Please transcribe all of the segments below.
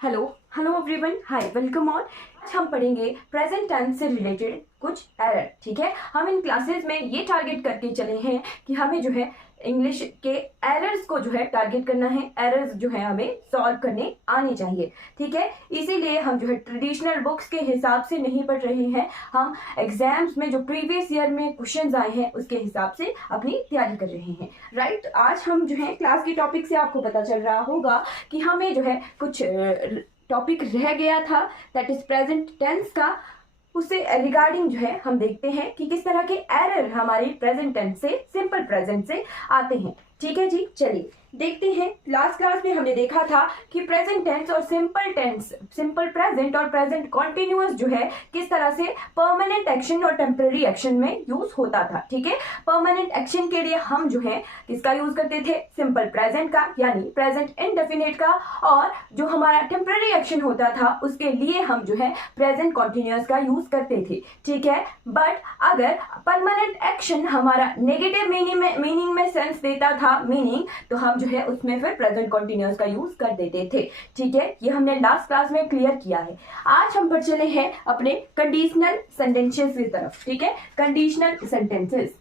Hello hello everyone, hi, welcome on. हम पढ़ेंगे present tense से रिलेटेड कुछ एरर। ठीक है, हम इन क्लासेस में ये टारगेट करके चले हैं कि हमें जो है इंग्लिश के एरर्स को जो है टारगेट करना है। एरर्स जो है हमें सॉल्व करने आनी चाहिए। ठीक है, इसीलिए हम जो है ट्रेडिशनल बुक्स के हिसाब से नहीं पढ़ रहे हैं। हम एग्जाम्स में जो प्रीवियस ईयर में क्वेश्चंस आए हैं उसके हिसाब से अपनी तैयारी कर रहे हैं। राइट, आज हम जो है क्लास के टॉपिक से आपको पता चल रहा होगा कि हमें जो है कुछ टॉपिक रह गया था, दैट इज प्रेजेंट टेंस का। उससे रिगार्डिंग जो है हम देखते हैं कि किस तरह के एरर हमारे प्रेजेंट टेंस से, सिंपल प्रेजेंट से आते हैं। ठीक है जी, चलिए देखते हैं। लास्ट क्लास में हमने देखा था कि प्रेजेंट टेंस और सिंपल टेंस, सिंपल प्रेजेंट और प्रेजेंट कॉन्टिन्यूअस जो है किस तरह से परमानेंट एक्शन और टेम्पररी एक्शन में यूज होता था। ठीक है, परमानेंट एक्शन के लिए हम जो है किसका यूज करते थे? सिंपल प्रेजेंट का, यानी प्रेजेंट इंडेफिनिट का। और जो हमारा टेम्पररी एक्शन होता था उसके लिए हम जो है प्रेजेंट कॉन्टिन्यूअस का यूज करते थे। ठीक है, बट अगर परमानेंट एक्शन हमारा नेगेटिव मीनिंग में सेंस देता था, मीनिंग, तो हम जो है उसमें फिर प्रेजेंट कॉन्टिन्यूअस का यूज कर देते थे। ठीक है, ये हमने लास्ट क्लास में क्लियर किया है। आज हम बढ़ चले हैं अपने कंडीशनल सेंटेंसेस की तरफ। ठीक है, कंडीशनल सेंटेंसेस।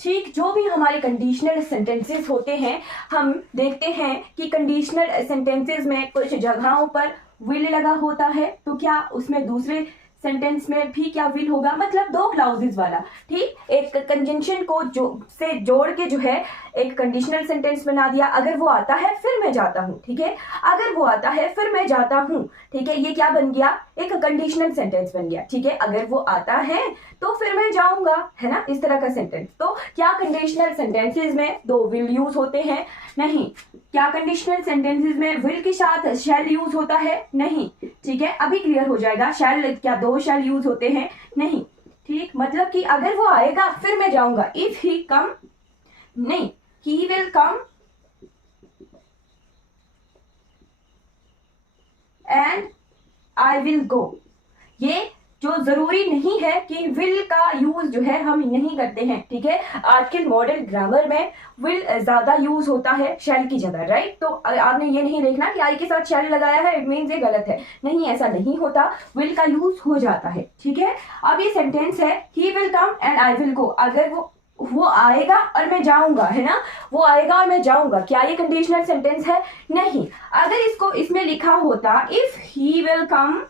ठीक, जो भी हमारे कंडीशनल सेंटेंसेस होते हैं, हम देखते हैं कि कंडीशनल सेंटेंसेस में कुछ जगहों पर विल लगा होता है, तो क्या उसमें दूसरे सेंटेंस में भी क्या विल होगा? मतलब दो क्लाउजेस वाला। ठीक, एक कंजंक्शन को जोड़ के जो है एक कंडीशनल सेंटेंस बना दिया। अगर वो आता है फिर मैं जाता हूं। ठीक है, अगर वो आता है फिर मैं जाता हूं। ठीक है, ये क्या बन गया? एक कंडीशनल सेंटेंस बन गया। ठीक है, अगर वो आता है तो फिर मैं जाऊंगा, है ना, इस तरह का सेंटेंस। तो क्या कंडीशनल सेंटेंसेस में दो विल यूज होते हैं? नहीं। क्या कंडीशनल सेंटेंसेस में विल के साथ शैल यूज होता है? नहीं। ठीक है, अभी क्लियर हो जाएगा। शैल, क्या दो शैल यूज होते हैं? नहीं। ठीक, मतलब कि अगर वो आएगा फिर मैं जाऊंगा। इफ ही कम, नहीं, he will come and I will go. ये जो जरूरी नहीं है कि विल का यूज जो है हम नहीं करते हैं। ठीक है, आजकल मॉडर्न ग्रामर में विल ज्यादा यूज होता है शैल की जगह। राइट, तो आपने ये नहीं देखना कि आई के साथ शैल लगाया है इट मीन्स ये गलत है। नहीं, ऐसा नहीं होता, विल का यूज हो जाता है। ठीक है, अब ये सेंटेंस है he will come and I will go. अगर वो आएगा और मैं जाऊंगा, है ना, वो आएगा और मैं जाऊंगा, क्या ये कंडीशनल सेंटेंस है? नहीं। अगर इसको इसमें लिखा होता if he will come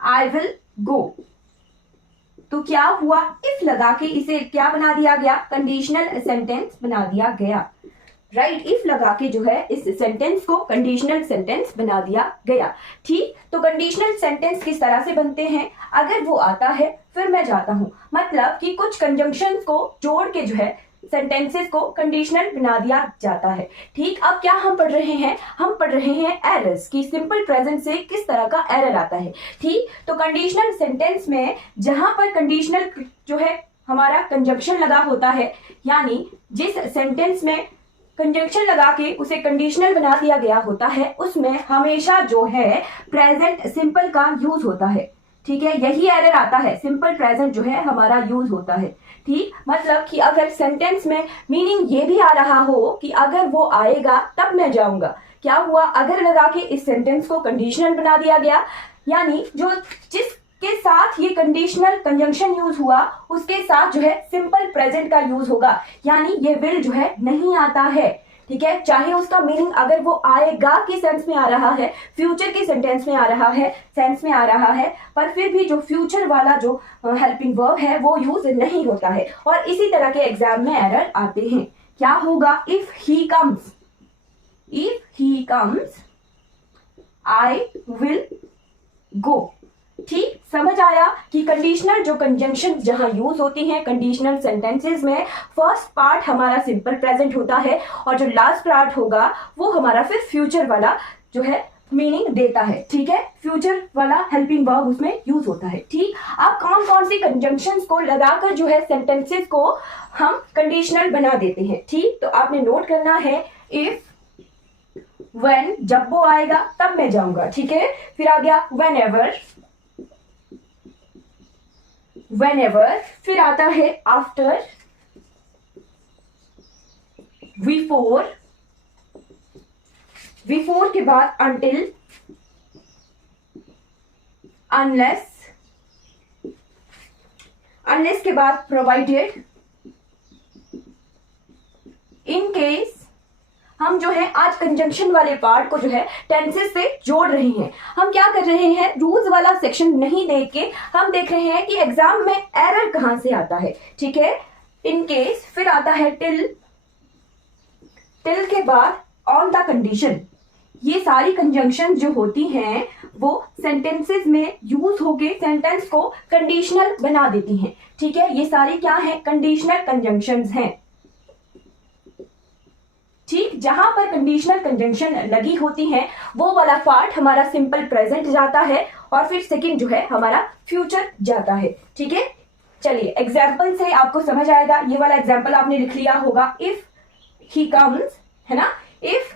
I will go, तो क्या हुआ? इफ लगा के इसे क्या बना दिया गया? कंडीशनल सेंटेंस बना दिया गया। राइट, इफ लगा के जो है इस सेंटेंस को कंडीशनल सेंटेंस बना दिया गया। ठीक, तो कंडीशनल सेंटेंस किस तरह से बनते हैं? अगर वो आता है फिर मैं जाता हूं, मतलब कि कुछ कंजंक्शंस को जोड़ के जो है सेंटेंसेस को कंडीशनल बना दिया जाता है। ठीक, अब क्या हम पढ़ रहे हैं? हम पढ़ रहे हैं एरर्स की, सिंपल प्रेजेंट से किस तरह का एरर आता है। ठीक, तो कंडीशनल सेंटेंस में जहां पर कंडीशनल जो है हमारा कंजंक्शन लगा होता है, यानी जिस सेंटेंस में कंजंक्शन लगा के उसे कंडीशनल बना दिया गया होता है, उसमें हमेशा जो है प्रेजेंट सिंपल का यूज होता है। ठीक है, यही एरर आता है, सिंपल प्रेजेंट जो है हमारा यूज होता है। ठीक, मतलब कि अगर सेंटेंस में मीनिंग ये भी आ रहा हो कि अगर वो आएगा तब मैं जाऊंगा, क्या हुआ? अगर लगा के इस सेंटेंस को कंडीशनल बना दिया गया, यानी जो जिसके साथ ये कंडीशनल कंजंक्शन यूज हुआ उसके साथ जो है सिंपल प्रेजेंट का यूज होगा, यानी ये विल जो है नहीं आता है। ठीक है, चाहे उसका मीनिंग अगर वो आएगा की सेंस में आ रहा है, फ्यूचर की सेंटेंस में आ रहा है, सेंस में आ रहा है, पर फिर भी जो फ्यूचर वाला जो हेल्पिंग वर्ब है वो यूज नहीं होता है। और इसी तरह के एग्जाम में एरर आते हैं। क्या होगा? If he comes I will go. ठीक, समझ आया कि कंडीशनल जो कंजंक्शन जहां यूज होती हैं कंडीशनल सेंटेंसेस में, फर्स्ट पार्ट हमारा सिंपल प्रेजेंट होता है और जो लास्ट पार्ट होगा वो हमारा फिर फ्यूचर वाला जो है मीनिंग देता है। ठीक है, फ्यूचर वाला हेल्पिंग वर्ब उसमें यूज होता है। ठीक, अब कौन कौन सी कंजंक्शंस को लगाकर जो है सेंटेंसेस को हम कंडीशनल बना देते हैं। ठीक, तो आपने नोट करना है इफ, व्हेन, जब वो आएगा तब मैं जाऊंगा। ठीक है, फिर आ गया व्हेनेवर, whenever, फिर आता है after, before, before के बाद until, unless, unless के बाद provided, in case। हम जो है आज कंजंक्शन वाले पार्ट को जो है टेंसेस से जोड़ रहे हैं। हम क्या कर रहे हैं, रूल्स वाला सेक्शन नहीं देख के हम देख रहे हैं कि एग्जाम में एरर कहां से आता है। ठीक है, इन केस, फिर आता है टिल, टिल के बाद ऑन द कंडीशन। ये सारी कंजंक्शन जो होती हैं वो सेंटेंसेस में यूज होके सेंटेंस को कंडीशनल बना देती हैं। ठीक है, ये सारी क्या है, कंडीशनल कंजंक्शंस हैं। ठीक, जहां पर कंडीशनल कंजंक्शन लगी होती है वो वाला पार्ट हमारा सिंपल प्रेजेंट जाता है और फिर सेकंड जो है हमारा फ्यूचर जाता है। ठीक है, चलिए एग्जाम्पल से आपको समझ आएगा। ये वाला एग्जाम्पल आपने लिख लिया होगा, इफ ही कम्स, है ना, if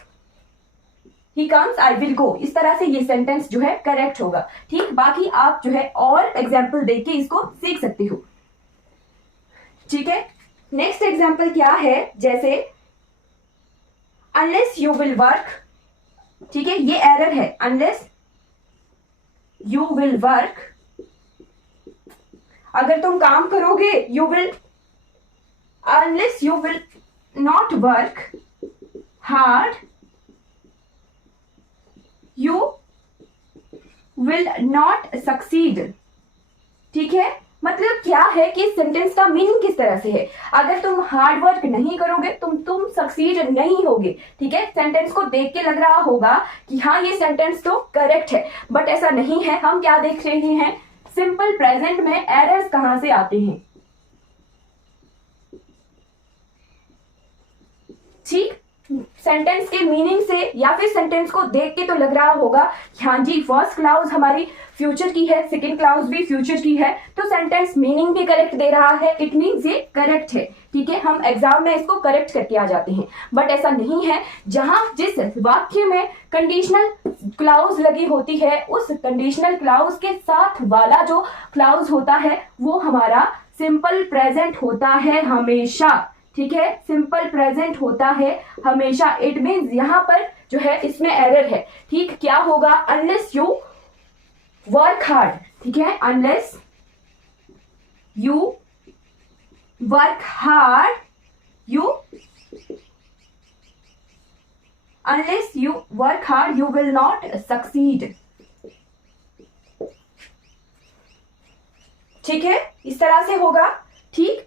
he comes I will go. इस तरह से ये सेंटेंस जो है करेक्ट होगा। ठीक, बाकी आप जो है और एग्जाम्पल देख के इसको सीख सकते हो। ठीक है, नेक्स्ट एग्जाम्पल क्या है, जैसे unless you will work। ठीक है, ये एरर है, unless you will work। अगर तुम काम करोगे, you will, unless you will not work hard, you will not succeed। ठीक है, मतलब क्या है कि सेंटेंस का मीनिंग किस तरह से है, अगर तुम हार्ड वर्क नहीं करोगे तुम सक्सीड नहीं होगे। ठीक है, सेंटेंस को देख के लग रहा होगा कि हाँ ये सेंटेंस तो करेक्ट है, बट ऐसा नहीं है। हम क्या देख रहे हैं, सिंपल प्रेजेंट में एरर्स कहां से आते हैं। ठीक, सेंटेंस के मीनिंग से या फिर सेंटेंस को देख के तो लग रहा होगा हाँ जी फर्स्ट क्लाउज हमारी फ्यूचर की है, सेकंड क्लाउज भी फ्यूचर की है, तो सेंटेंस मीनिंग भी करेक्ट दे रहा है, इट मीन्स ये करेक्ट है। ठीक है, हम एग्जाम में इसको करेक्ट करके आ जाते हैं, बट ऐसा नहीं है। जहां जिस वाक्य में कंडीशनल क्लाउज लगी होती है उस कंडीशनल क्लाउज के साथ वाला जो क्लाउज होता है वो हमारा सिंपल प्रेजेंट होता है हमेशा। ठीक है, सिंपल प्रेजेंट होता है हमेशा। इट मीन्स यहां पर जो है इसमें एरर है। ठीक, क्या होगा, अनलेस यू वर्क हार्ड। ठीक है, unless you work hard, you unless you work hard you will not succeed. ठीक है, इस तरह से होगा। ठीक,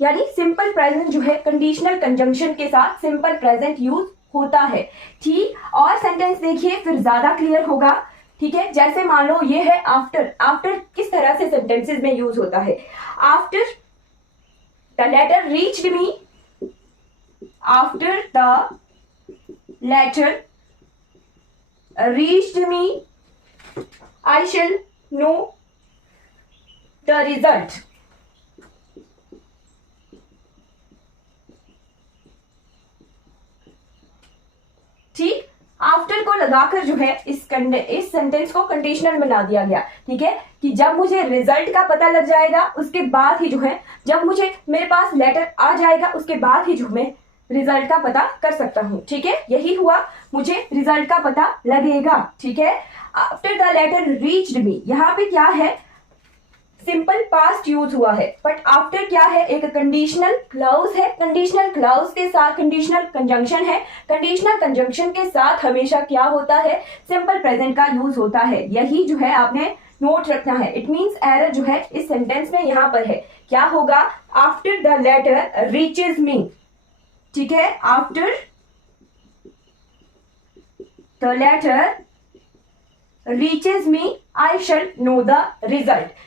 यानी सिंपल प्रेजेंट जो है कंडीशनल कंजंक्शन के साथ सिंपल प्रेजेंट यूज होता है। ठीक, और सेंटेंस देखिए फिर ज्यादा क्लियर होगा। ठीक है, जैसे मान लो ये है आफ्टर। आफ्टर किस तरह से सेंटेंसेस में यूज होता है, after the letter reached me, after the letter reached me I shall know the result. ठीक, आफ्टर को लगाकर जो है इस सेंटेंस को कंडीशनल बना दिया गया। ठीक है, कि जब मुझे रिजल्ट का पता लग जाएगा उसके बाद ही जो है, जब मुझे मेरे पास लेटर आ जाएगा उसके बाद ही जो मैं रिजल्ट का पता कर सकता हूं। ठीक है, यही हुआ, मुझे रिजल्ट का पता लगेगा। ठीक है, आफ्टर द लेटर रीच्ड मी, यहाँ पे क्या है, सिंपल पास्ट यूज हुआ है, बट आफ्टर क्या है, एक कंडीशनल क्लाउज है। कंडीशनल क्लाउज के साथ कंडीशनल कंजंक्शन है। कंडीशनल कंजंक्शन के साथ हमेशा क्या होता है, सिंपल प्रेजेंट का यूज होता है। यही जो है आपने नोट रखना है। इट मींस एरर जो है इस सेंटेंस में यहां पर है, क्या होगा, after the letter reaches me. ठीक है, after the letter reaches me I shall know the result.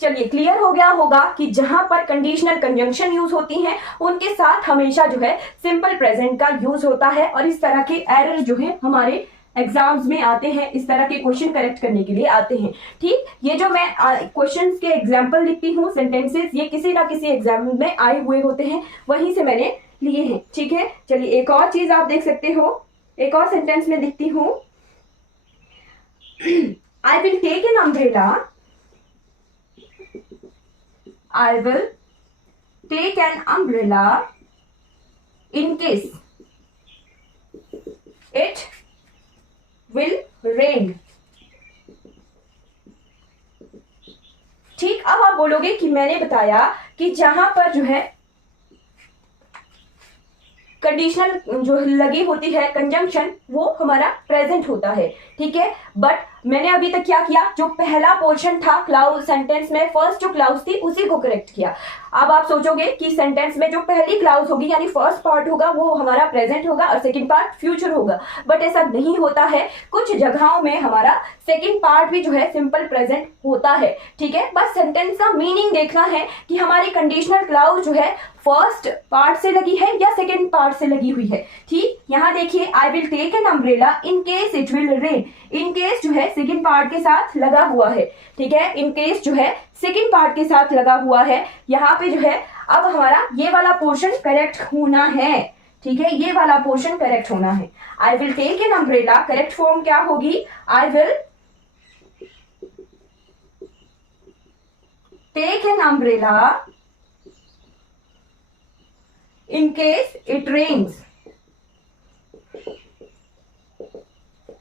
चलिए क्लियर हो गया होगा कि जहां पर कंडीशनल कंजंक्शन यूज होती हैं उनके साथ हमेशा जो है सिंपल प्रेजेंट का यूज होता है, और इस तरह के एरर जो है हमारे एग्जाम्स में आते हैं, इस तरह के क्वेश्चन करेक्ट करने के लिए आते हैं। ठीक, ये जो मैं क्वेश्चंस के एग्जाम्पल लिखती हूँ, सेंटेंसेस, ये किसी ना किसी एग्जाम में आए हुए होते हैं, वहीं से मैंने लिए हैं। ठीक है, चलिए एक और चीज आप देख सकते हो, एक और सेंटेंस में लिखती हूँ, I will take an umbrella I will take an umbrella in case it will rain. ठीक, अब आप बोलोगे कि मैंने बताया कि जहां पर जो है कंडीशनल जो लगी होती है कंजंक्शन, वो हमारा प्रेजेंट होता है। ठीक है, बट मैंने अभी तक क्या किया, जो पहला पोर्शन था क्लाउज सेंटेंस में, फर्स्ट जो क्लाउज थी उसी को करेक्ट किया। अब आप सोचोगे कि सेंटेंस में जो पहली क्लाउज होगी यानी फर्स्ट पार्ट होगा वो हमारा प्रेजेंट होगा और सेकंड पार्ट फ्यूचर होगा, बट ऐसा नहीं होता है। कुछ जगहों में हमारा सेकंड पार्ट भी जो है सिंपल प्रेजेंट होता है। ठीक है, बस सेंटेंस का मीनिंग देखना है कि हमारी कंडीशनल क्लाउज जो है फर्स्ट पार्ट से लगी है या सेकंड पार्ट से लगी हुई है। ठीक, यहां देखिए, I will take an umbrella in case it will rain. In case जो है सेकंड पार्ट के साथ लगा हुआ है। ठीक है, इन केस जो है सेकंड पार्ट के साथ लगा हुआ है। यहाँ पे जो है अब हमारा ये वाला पोर्शन करेक्ट होना है। ठीक है, ये वाला पोर्शन करेक्ट होना है। I will take an umbrella, correct form क्या होगी, I will take an umbrella in case it rains.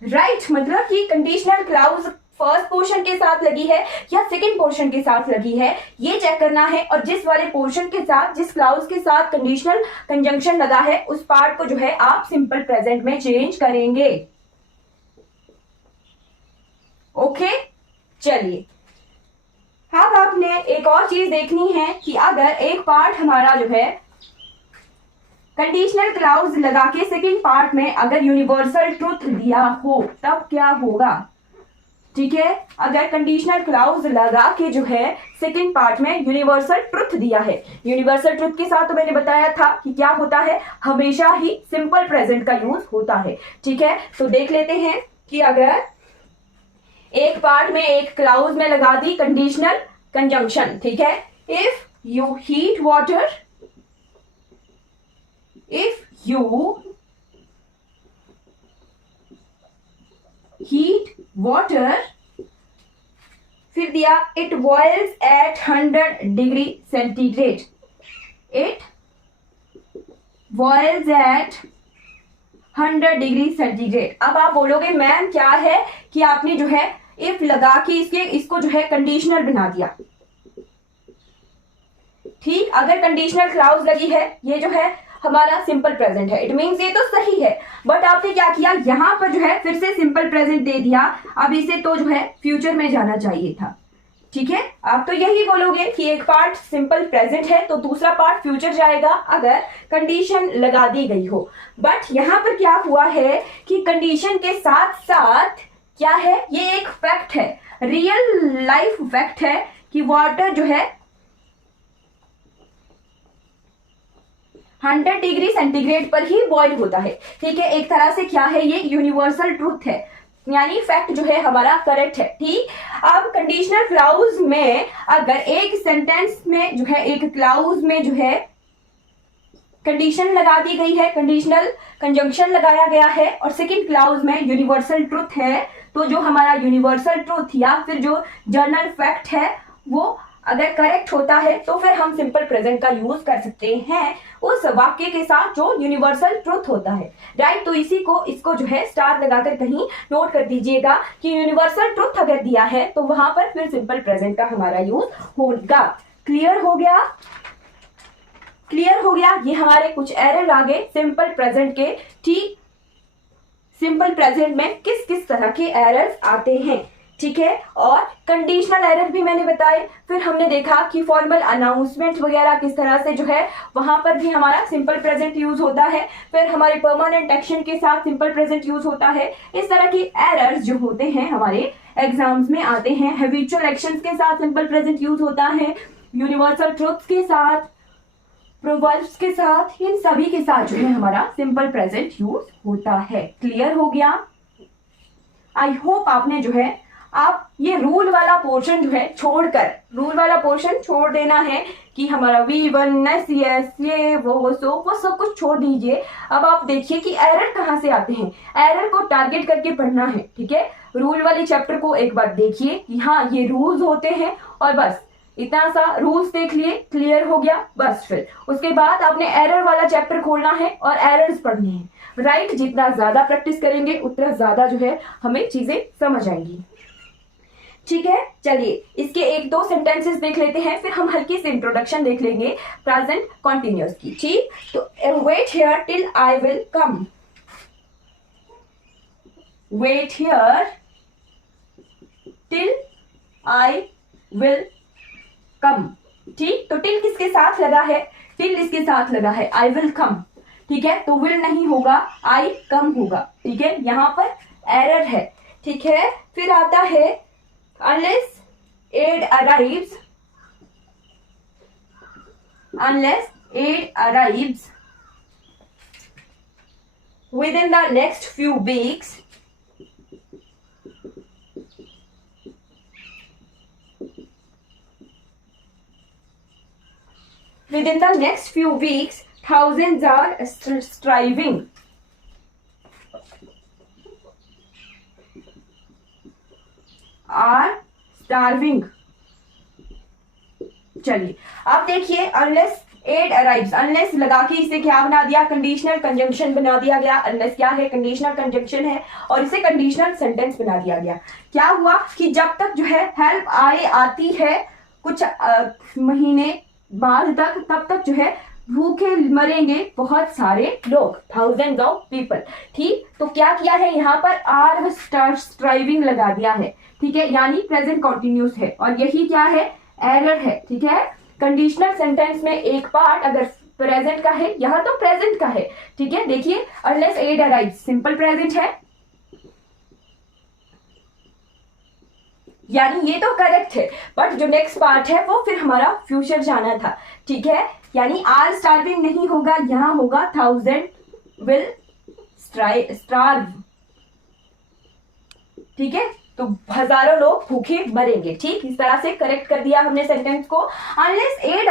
Right, मतलब कि कंडीशनल क्लाउज फर्स्ट पोर्शन के साथ लगी है या सेकंड पोर्शन के साथ लगी है, ये चेक करना है। और जिस वाले पोर्शन के साथ, जिस क्लाउज के साथ कंडीशनल कंजंक्शन लगा है, उस पार्ट को जो है आप सिंपल प्रेजेंट में चेंज करेंगे। ओके, चलिए अब आपने एक और चीज देखनी है कि अगर एक पार्ट हमारा जो है कंडीशनल क्लाउज लगा के सेकंड पार्ट में अगर यूनिवर्सल ट्रुथ दिया हो तब क्या होगा। ठीक है, अगर कंडीशनल क्लाउज लगा के जो है सेकंड पार्ट में यूनिवर्सल ट्रुथ दिया है, यूनिवर्सल ट्रुथ के साथ तो मैंने बताया था कि क्या होता है, हमेशा ही सिंपल प्रेजेंट का यूज होता है। ठीक है, तो देख लेते हैं कि अगर एक पार्ट में एक क्लाउज में लगा दी कंडीशनल कंजंक्शन। ठीक है, if you heat water, if you heat water, फिर दिया it boils at 100 degree centigrade, it boils at 100 degree centigrade. अब आप बोलोगे मैम क्या है कि आपने जो है if लगा के इसको जो है कंडीशनल बना दिया। ठीक, अगर कंडीशनल क्लाउज लगी है, ये जो है हमारा सिंपल प्रेजेंट है, इट मींस ये तो सही है, बट आपने क्या किया, यहां पर जो है फिर से सिंपल प्रेजेंट दे दिया। अब इसे तो जो है फ्यूचर में जाना चाहिए था। ठीक है, आप तो यही बोलोगे कि एक पार्ट सिंपल प्रेजेंट है तो दूसरा पार्ट फ्यूचर जाएगा अगर कंडीशन लगा दी गई हो। बट यहां पर क्या हुआ है कि कंडीशन के साथ साथ क्या है, ये एक फैक्ट है, रियल लाइफ फैक्ट है कि वाटर जो है 100 डिग्री सेंटीग्रेड पर ही बॉईल होता है। ठीक है, एक तरह से क्या है, ये यूनिवर्सल ट्रूथ है, यानी फैक्ट जो है हमारा करेक्ट है। ठीक, अब कंडीशनल क्लाउज में अगर एक सेंटेंस में जो है एक क्लाउज में जो है कंडीशन लगा दी गई है, कंडीशनल कंजंक्शन लगाया गया है और सेकंड क्लाउज में यूनिवर्सल ट्रूथ है, तो जो हमारा यूनिवर्सल ट्रूथ या फिर जो जनरल फैक्ट है वो अगर करेक्ट होता है तो फिर हम सिंपल प्रेजेंट का यूज कर सकते हैं उस वाक्य के साथ जो यूनिवर्सल ट्रुथ होता है। राइट, तो इसको जो है स्टार लगाकर कहीं नोट कर दीजिएगा कि यूनिवर्सल ट्रुथ अगर दिया है तो वहां पर फिर सिंपल प्रेजेंट का हमारा यूज होगा। क्लियर हो गया, क्लियर हो गया। ये हमारे कुछ एरर आ गए सिंपल प्रेजेंट के। ठीक, सिंपल प्रेजेंट में किस किस तरह के एरर्स आते हैं। ठीक है, और कंडीशनल एरर भी मैंने बताए। फिर हमने देखा कि फॉर्मल अनाउंसमेंट वगैरह किस तरह से जो है वहां पर भी हमारा सिंपल प्रेजेंट यूज होता है। फिर हमारे परमानेंट एक्शन के साथ सिंपल प्रेजेंट यूज होता है। इस तरह की एरर्स जो होते हैं हमारे एग्जाम्स में आते हैं। हैबिचुअल एक्शंस के साथ सिंपल प्रेजेंट यूज होता है, यूनिवर्सल ट्रुथ्स के साथ, प्रोवर्ब्स के साथ, इन सभी के साथ जो है हमारा सिंपल प्रेजेंट यूज होता है। क्लियर हो गया? आई होप आपने जो है आप ये रूल वाला पोर्शन जो है छोड़कर, रूल वाला पोर्शन छोड़ देना है कि हमारा V1 SES ये वो सब कुछ छोड़ दीजिए। अब आप देखिए कि एरर कहाँ से आते हैं, एरर को टारगेट करके पढ़ना है। ठीक है, रूल वाले चैप्टर को एक बार देखिए कि हाँ ये रूल्स होते हैं और बस इतना सा रूल्स देख लिए, क्लियर हो गया। बस फिर उसके बाद आपने एरर वाला चैप्टर खोलना है और एरर्स पढ़ने हैं। राइट, जितना ज्यादा प्रैक्टिस करेंगे उतना ज्यादा जो है हमें चीजें समझ आएंगी। ठीक है, चलिए इसके एक दो सेंटेंसेस देख लेते हैं, फिर हम हल्की सी इंट्रोडक्शन देख लेंगे प्रेजेंट कॉन्टिन्यूअस की। ठीक, तो wait here till I will come. Wait here till I will come. ठीक, तो टिल किसके साथ लगा है? टिल इसके साथ लगा है, आई विल कम। ठीक है, तो विल नहीं होगा, आई कम होगा। ठीक है, यहां पर एरर है। ठीक है, फिर आता है unless aid arrives within the next few weeks, thousands are striving are starving। चलिए अब देखिए, अनलेस एड अराइव्स, अनलेस लगा के इसे क्या बना दिया? कंडीशनल कंजंक्शन बना दिया गया। अनलेस क्या है? कंडीशनल कंजंक्शन है और इसे कंडीशनल सेंटेंस बना दिया गया। क्या हुआ कि जब तक जो है हेल्प आती है कुछ महीने बाद तक, तब तक जो है भूखे मरेंगे बहुत सारे लोग, थाउजेंड्स ऑफ पीपल। ठीक, तो क्या किया है यहाँ पर? आर स्ट्राइविंग लगा दिया है। ठीक है, यानी प्रेजेंट कॉन्टिन्यूस है और यही क्या है? एरर है। ठीक है, कंडीशनल सेंटेंस में एक पार्ट अगर प्रेजेंट का है, यहाँ तो प्रेजेंट का है। ठीक है, देखिए unless aid arrives simple present है, यानी ये तो करेक्ट है, बट जो नेक्स्ट पार्ट है वो फिर हमारा फ्यूचर जाना था। ठीक है, यानी आर स्टार्विंग नहीं होगा, यहां होगा थाउजेंड विल स्टार्व। ठीक है, तो हजारों लोग भूखे मरेंगे। ठीक, इस तरह से करेक्ट कर दिया हमने सेंटेंस को। Unless aid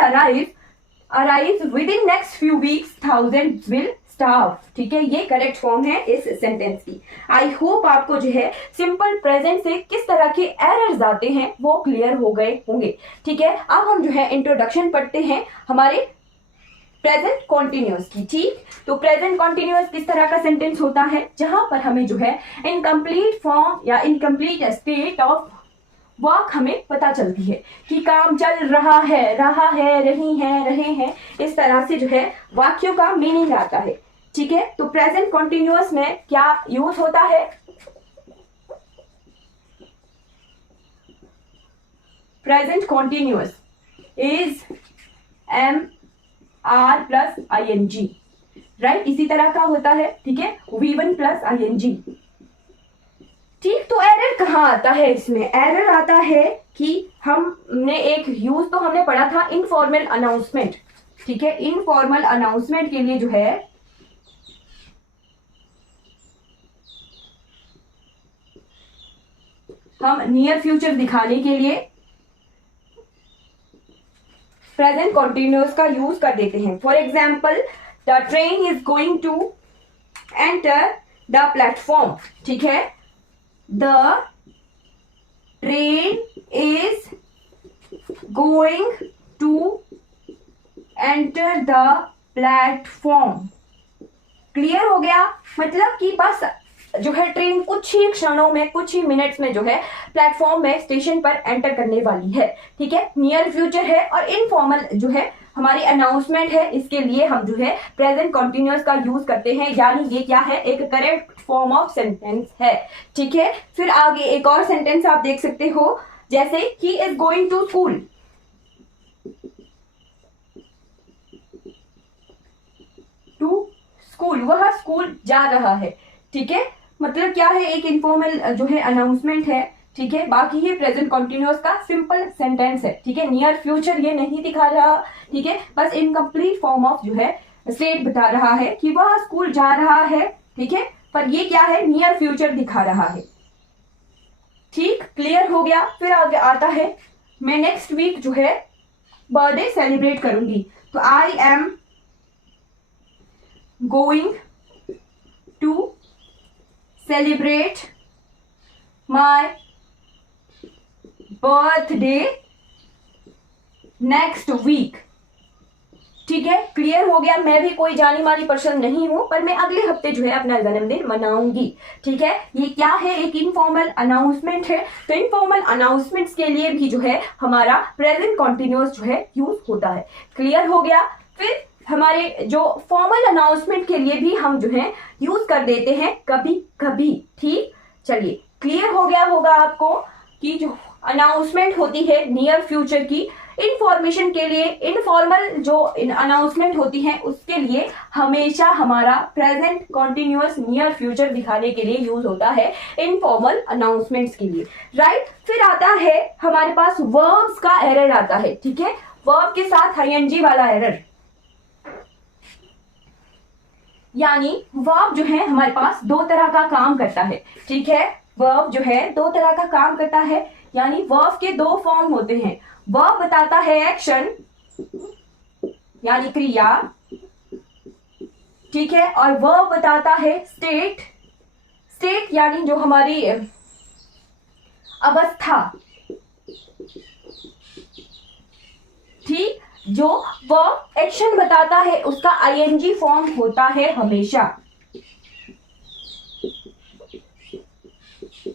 arrives within next few weeks thousands will starve. ठीक है, ये करेक्ट फॉर्म है इस सेंटेंस की। आई होप आपको जो है सिंपल प्रेजेंट से किस तरह के एरर्स आते हैं वो क्लियर हो गए होंगे। ठीक है, अब हम जो है इंट्रोडक्शन पढ़ते हैं हमारे प्रेजेंट कॉन्टिन्यूअस की। ठीक, तो प्रेजेंट कॉन्टिन्यूअस किस तरह का सेंटेंस होता है? जहां पर हमें जो है इनकम्प्लीट फॉर्म या इनकम्प्लीट स्टेट ऑफ वर्क हमें पता चलती है कि काम चल रहा है, रही है, रहे हैं, इस तरह से जो है वाक्यों का मीनिंग आता है। ठीक है, तो प्रेजेंट कॉन्टिन्यूअस में क्या यूज होता है? Present continuous is MR plus ING। Right, इसी तरह का होता है। ठीक है, V1 प्लस ING। ठीक, तो एरर कहाँ आता है? इसमें एरर आता है कि हमने एक यूज तो हमने पढ़ा था इनफॉर्मल अनाउंसमेंट। ठीक है, इनफॉर्मल अनाउंसमेंट के लिए जो है हम नियर फ्यूचर दिखाने के लिए प्रेजेंट कॉन्टिन्यूअस का यूज कर देते हैं। For example, the train is going to enter the platform. ठीक है, the train is going to enter the platform. Clear हो गया? मतलब कि बस जो है ट्रेन कुछ ही क्षणों में, कुछ ही मिनट्स में जो है प्लेटफॉर्म में, स्टेशन पर एंटर करने वाली है। ठीक है, नियर फ्यूचर है और इनफॉर्मल जो है हमारी अनाउंसमेंट है, इसके लिए हम जो है प्रेजेंट कॉन्टिन्यूअस का यूज करते हैं, यानी ये क्या है? एक करेक्ट फॉर्म ऑफ सेंटेंस है। ठीक है, फिर आगे एक और सेंटेंस आप देख सकते हो, जैसे ही is going to school. To school, वह स्कूल जा रहा है। ठीक है, मतलब क्या है? एक इनफॉर्मल जो है अनाउंसमेंट है। ठीक है, बाकी ये प्रेजेंट कॉन्टिन्यूअस का सिंपल सेंटेंस है। ठीक है, नियर फ्यूचर ये नहीं दिखा रहा। ठीक है, बस इनकम्प्लीट फॉर्म ऑफ जो है स्टेट बता रहा है कि वह स्कूल जा रहा है। ठीक है, पर ये क्या है? नियर फ्यूचर दिखा रहा है। ठीक, क्लियर हो गया? फिर आगे आता है, मैं नेक्स्ट वीक जो है बर्थडे सेलिब्रेट करूंगी। तो I am going to celebrate my birthday next week. ठीक है, क्लियर हो गया। मैं भी कोई जानी मानी पर्सन नहीं हूं, पर मैं अगले हफ्ते जो है अपना जन्मदिन मनाऊंगी। ठीक है, ये क्या है, एक इनफॉर्मल अनाउंसमेंट है। तो इनफॉर्मल अनाउंसमेंट्स के लिए भी जो है हमारा प्रेजेंट कॉन्टिन्यूअस जो है यूज होता है। क्लियर हो गया। फिर हमारे जो फॉर्मल अनाउंसमेंट के लिए भी हम जो है यूज कर देते हैं कभी कभी। ठीक, चलिए क्लियर हो गया होगा आपको कि जो अनाउंसमेंट होती है नियर फ्यूचर की इंफॉर्मेशन के लिए, इनफॉर्मल जो अनाउंसमेंट होती है उसके लिए हमेशा हमारा प्रेजेंट कॉन्टिन्यूअस नियर फ्यूचर दिखाने के लिए यूज होता है इनफॉर्मल अनाउंसमेंट्स के लिए। राइट, फिर आता है हमारे पास वर्ब्स का एरर आता है। ठीक है, वर्ब के साथ आईएनजी वाला एरर, यानी वर्ब जो है हमारे पास दो तरह का काम करता है। ठीक है, वर्ब जो है दो तरह का काम करता है, यानी वर्ब के दो फॉर्म होते हैं। वर्ब बताता है एक्शन यानी क्रिया, ठीक है, और वर्ब बताता है स्टेट, स्टेट यानी जो हमारी अवस्था। ठीक, जो वर्ब एक्शन बताता है उसका आईएनजी फॉर्म होता है हमेशा।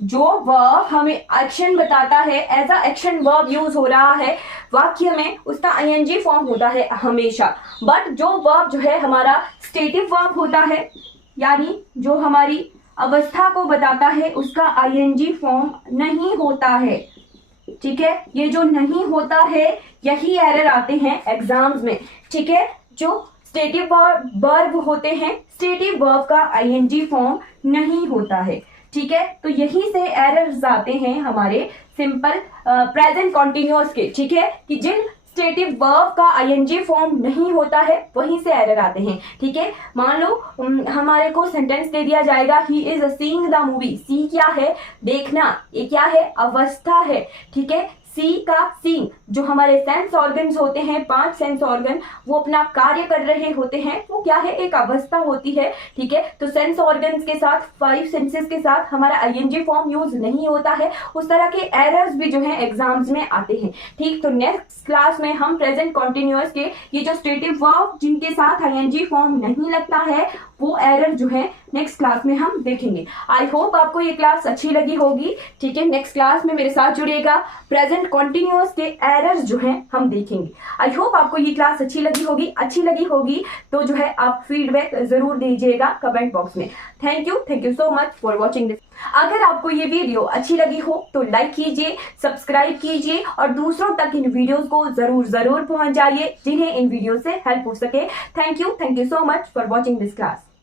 जो वर्ब हमें एक्शन बताता है, as a action verb use हो रहा है वाक्य में, उसका आईएनजी फॉर्म होता है हमेशा। बट जो वर्ब जो है हमारा स्टेटिव वर्ब होता है, यानी जो हमारी अवस्था को बताता है, उसका आईएनजी फॉर्म नहीं होता है। ठीक है, ये जो नहीं होता है यही एरर आते हैं एग्जाम्स में। ठीक है, जो स्टेटिव वर्ब होते हैं, स्टेटिव वर्ब का आईएनजी फॉर्म नहीं होता है। ठीक है, तो यही से एरर्स आते हैं हमारे सिंपल प्रेजेंट कॉन्टिन्यूअस के। ठीक है, कि जिन स्टेटिव वर्ब का आईएनजी फॉर्म नहीं होता है वहीं से एरर आते हैं। ठीक है, मान लो हमारे को सेंटेंस दे दिया जाएगा he is seeing the movie. See क्या है, देखना, ये क्या है, अवस्था है। ठीक है, सी का सीइंग, जो हमारे सेंस ऑर्गन्स होते हैं, 5 सेंस ऑर्गन, वो अपना कार्य कर रहे होते हैं, वो क्या है, एक अवस्था होती है। ठीक है, तो सेंस ऑर्गन्स के साथ, 5 सेंसेस के साथ हमारा आईएनजी फॉर्म यूज नहीं होता है। उस तरह के एरर्स भी जो है एग्जाम्स में आते हैं। ठीक, तो नेक्स्ट क्लास में हम प्रेजेंट कॉन्टिन्यूअस के ये जो स्टेटिव वर्ब जिनके साथ आईएनजी फॉर्म नहीं लगता है, वो एरर जो है नेक्स्ट क्लास में हम देखेंगे। आई होप आपको ये क्लास अच्छी लगी होगी। ठीक है, नेक्स्ट क्लास में मेरे साथ जुड़िएगा, प्रेजेंट कॉन्टिन्यूअस के एरर्स जो हैं हम देखेंगे। आई होप आपको ये क्लास अच्छी लगी होगी तो जो है आप फीडबैक जरूर दीजिएगा कमेंट बॉक्स में। Thank you so much for watching this. अगर आपको ये वीडियो अच्छी लगी हो तो लाइक कीजिए, सब्सक्राइब कीजिए और दूसरों तक इन वीडियोस को जरूर पहुंचाइए जिन्हें इन वीडियो से हेल्प हो सके। Thank you so much for watching this class.